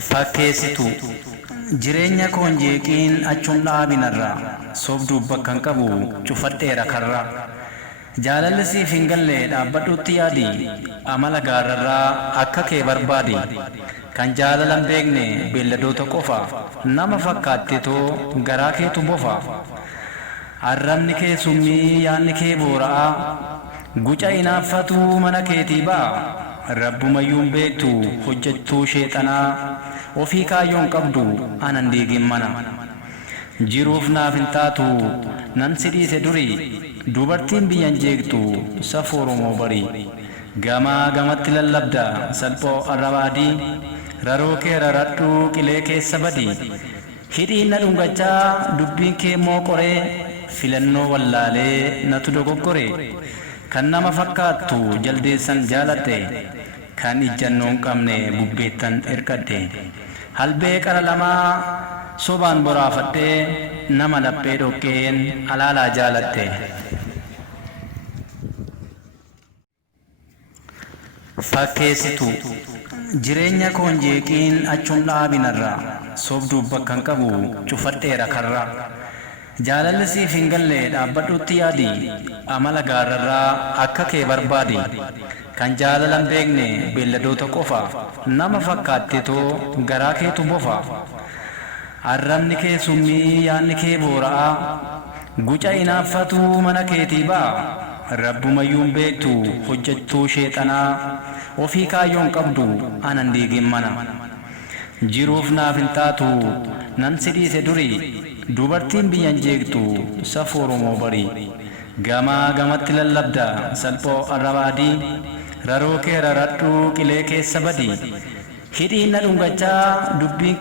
Fakkeessitu jireenya koon jeeqiin achum dhaabinarraa sobduu bakkan qabu cufadheera karraa. Jaalalli siif hin galle dhaabbadhutti yaadi amala gaararraa akka kee barbaadi. Kan jaalalan beekne beelladoota qofa nama fakkaattetoo garaa keetu bofa. Arrabni kee summii yaadni kee boora'aa guca inaaffatu mana keetii ba'a. Rabbumayyuun beektu hojjettuu sheexanaa ofii kaayyoon qabdu anan diigin mana. Jiruuf naaf hin taatu nan si dhiise durii dubartiin biyyan jeektu safuu Oromoo barii. Gamaa gamatti lallabda salphoo arrabaadii raroo kee raradhuu qilee keessa badii. Hidhiin na dhungachaa dubbiin kee immoo qoree filannoo wallaalee natu dogoggore. Kan nama fakkaattu jaldeessan jaalatte kan ijjannoon qabne bubbeettan erkadde. Halbee qara lamaa sobaan boraafadhee nama laphee dhoqqeen alaalaa jaalatte. Fakkeessitu jireenya koon jeeqiin achum dhaabinarraa sobduu bakkan qabu cufadheera karraa. Jaalalli siif hin galle dhaabbadhutti yaadi amala gaararraa akka kee barbaadi. Kan jaalalan beekne beelladoota qofa nama fakkaattetoo garaa keetu bofa. Arrabni kee summii yaadni kee boora'aa guca inaaffatu mana keetii ba'a. Rabbumayyuun beektu hojjettuu sheexanaa ofii kaayyoon qabdu anan diigin mana. Jiruuf naaf hin taatu nan si dhiise durii dubartiin biyyan jeektu safuu Oromoo barii. Gamaa gamatti lallabda salphoo arrabaadii raroo kee raradhuu qilee keessa badii. Hidhiin na dhungachaa dubbiin kee